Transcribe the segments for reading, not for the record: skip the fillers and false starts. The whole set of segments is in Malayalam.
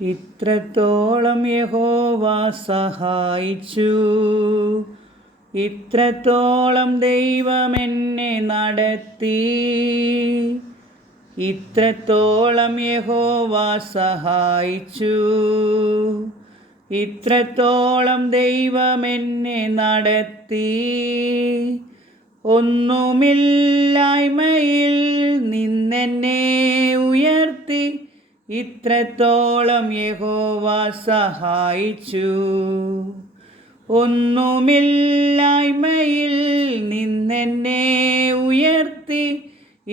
ഇത്രത്തോളം യഹോവ സഹായിച്ചു, ഇത്രത്തോളം ദൈവം എന്നെ നടത്തി. ഇത്രത്തോളം യഹോവ സഹായിച്ചു, ഇത്രത്തോളം ദൈവം എന്നെ നടത്തി. ഒന്നുമില്ലായ്മയിൽ നിന്നെന്നെ ഉയർത്തി, ഇത്രത്തോളം യഹോവ സഹായിച്ചു. ഒന്നുമില്ലായ്മയിൽ നിന്നെന്നെ ഉയർത്തി,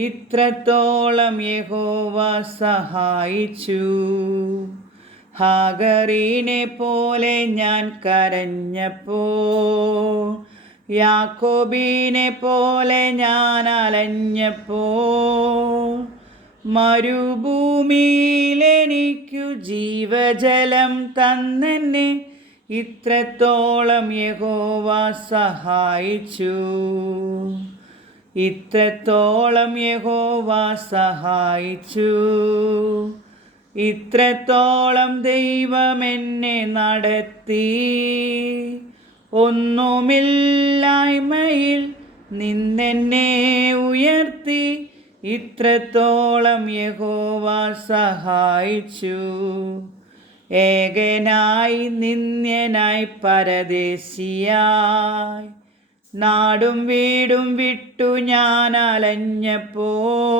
ഇത്രത്തോളം യഹോവ സഹായിച്ചു. ഹാഗറിനെ പോലെ ഞാൻ കരഞ്ഞപ്പോൾ, യാക്കോബിനെ പോലെ ഞാൻ അലഞ്ഞപ്പോൾ, മരുഭൂമിയിലെനിക്കു ജീവജലം തന്നെന്നെ ഇത്രത്തോളം യഹോവ സഹായിച്ചു. ഇത്രത്തോളം യഹോവ സഹായിച്ചു, ഇത്രത്തോളം ദൈവം എന്നെ നടത്തി. ഒന്നുമില്ലായ്മയിൽ നിന്നെന്നെ ഉയർത്തി, ഇത്രത്തോളം യഹോവ സഹായിച്ചു. ഏകനായി നിന്ദ്യനായി പരദേശിയായി നാടും വീടും വിട്ടു ഞാൻ അലഞ്ഞപ്പോൾ,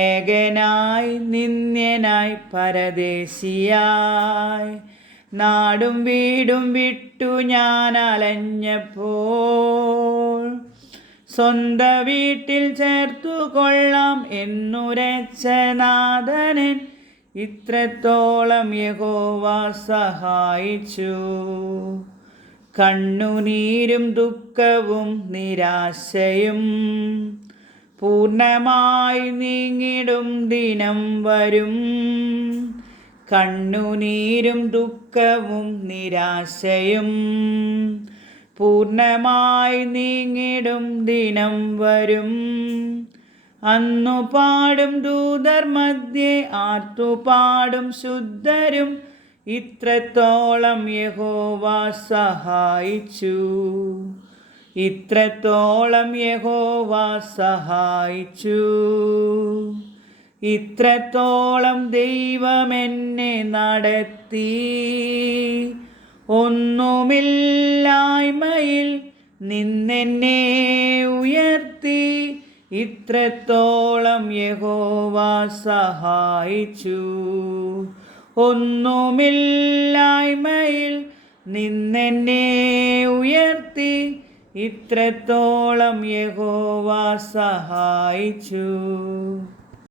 ഏകനായി നിന്ദ്യനായി പരദേശിയായി നാടും വീടും വിട്ടു ഞാൻ അലഞ്ഞപ്പോൾ, സ്വന്ത വീട്ടിൽ ചേർത്തു കൊള്ളാം എന്നുരച്ച നാഥനൻ ഇത്രത്തോളം യഹോവ സഹായിച്ചു. കണ്ണുനീരും ദുഃഖവും നിരാശയും പൂർണ്ണമായി നീങ്ങിടും ദിനം വരും. കണ്ണുനീരും ദുഃഖവും നിരാശയും പൂർണ്ണമായി നീങ്ങിടും ദിനം വരും. അന്നു പാടും ദൂതർ മധ്യേ ആർത്തുപാടും ശുദ്ധരും ഇത്രത്തോളം യഹോവ സഹായിച്ചു. ഇത്രത്തോളം യഹോവ സഹായിച്ചു, ഇത്രത്തോളം ദൈവം എന്നെ നടത്തി. ഒന്നുമില്ലായ്മയിൽ നിന്നെന്നെ ഉയർത്തി, ഇത്രത്തോളം യഹോവ സഹായിച്ചു. ഒന്നുമില്ലായ്മയിൽ നിന്നെന്നെ ഉയർത്തി, ഇത്രത്തോളം യഹോവ സഹായിച്ചു.